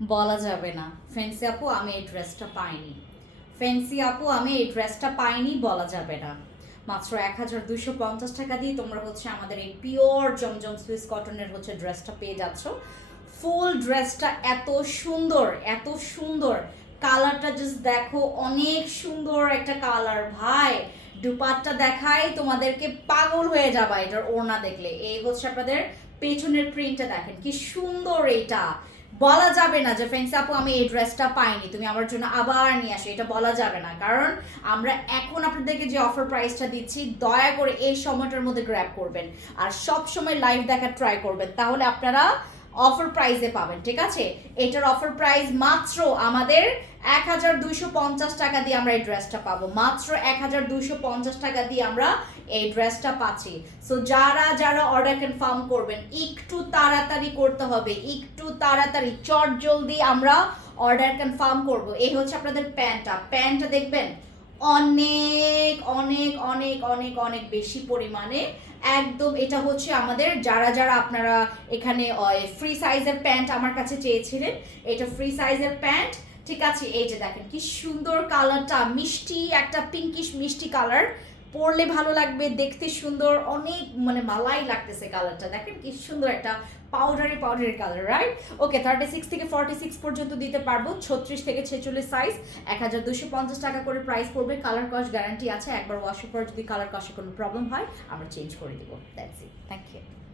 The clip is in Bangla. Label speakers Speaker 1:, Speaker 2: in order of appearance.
Speaker 1: বলা যাবে না। ফেন্সি আপু, আমি এই ড্রেসটা পাইনি। ফেন্সি আপু, আমি এই ড্রেসটা পাইনি বলা যাবে না। মাত্র এক হাজার দুশো পঞ্চাশ টাকা দিয়ে তোমরা হচ্ছে আমাদের এই পিওর জমজম সুইস কটনের হচ্ছে ড্রেসটা পেয়ে যাচ্ছ। ফুল ড্রেসটা এত সুন্দর এত সুন্দর। কালারটা জাস্ট দেখো, অনেক সুন্দর একটা কালার। ভাই, দুপাটটা দেখাই তোমাদেরকে পাগল হয়ে যাবা এটার ওড়না দেখলে। এই হচ্ছে আপনাদের পেছনের প্রিন্টটা দেখেন, কি সুন্দর এটা বলা যাবে না যে ফ্রেন্ডস আপু, আমি এই ড্রেসটা পাইনি, তুমি আমার জন্য আবার নিয়ে আসো, এটা বলা যাবে না। কারণ আমরা এখন আপনাদেরকে যে অফার প্রাইসটা দিচ্ছি, দয়া করে এই সময়টার মধ্যে গ্র্যাব করবেন। আর সব সময় লাইভ দেখার ট্রাই করবেন। তাহলে আপনারা অফার প্রাইসে পাবেন, ঠিক আছে? এটার অফার প্রাইস মাত্র আমাদের এক হাজার দুইশো পঞ্চাশ টাকা দিয়ে আমরা এই ড্রেসটা পাবো। মাত্র এক হাজার দুইশো পঞ্চাশ টাকা দিয়ে আমরা এই ড্রেসটা পাচ্ছি। সো যারা যারা অর্ডার কনফার্ম করবেন, একটু তাড়াতাড়ি করতে হবে, একটু তাড়াতাড়ি চট জলদি আমরা অর্ডার কনফার্ম করব। এই হচ্ছে আপনাদের প্যান্টটা। প্যান্টটা দেখবেন অনেক অনেক অনেক অনেক অনেক বেশি পরিমাণে। একদম এটা হচ্ছে আমাদের যারা যারা আপনারা এখানে ফ্রি সাইজের প্যান্ট আমার কাছে চেয়েছিলেন, এটা ফ্রি সাইজের প্যান্ট ঠিক আছে? এই যে দেখেন, কি সুন্দর কালারটা মিষ্টি, একটা পিঙ্কিশ মিষ্টি কালার পরলে ভালো লাগবে, দেখতে সুন্দর, অনেক মানে মালাই লাগতেছে কালারটা দেখেন কি সুন্দর একটা powdery powdery colour right okay thirty six থেকে ফর্টি সিক্স পর্যন্ত দিতে পারব। ছত্রিশ থেকে ছেচল্লিশ সাইজ এক হাজার দুশো পঞ্চাশ টাকা করে প্রাইস পড়বে। কালার কস্ট গ্যারান্টি আছে, একবার ওয়াশের পর যদি কালার কষে কোনো প্রবলেম হয়, আমরা চেঞ্জ করে দেবো। That's it thank you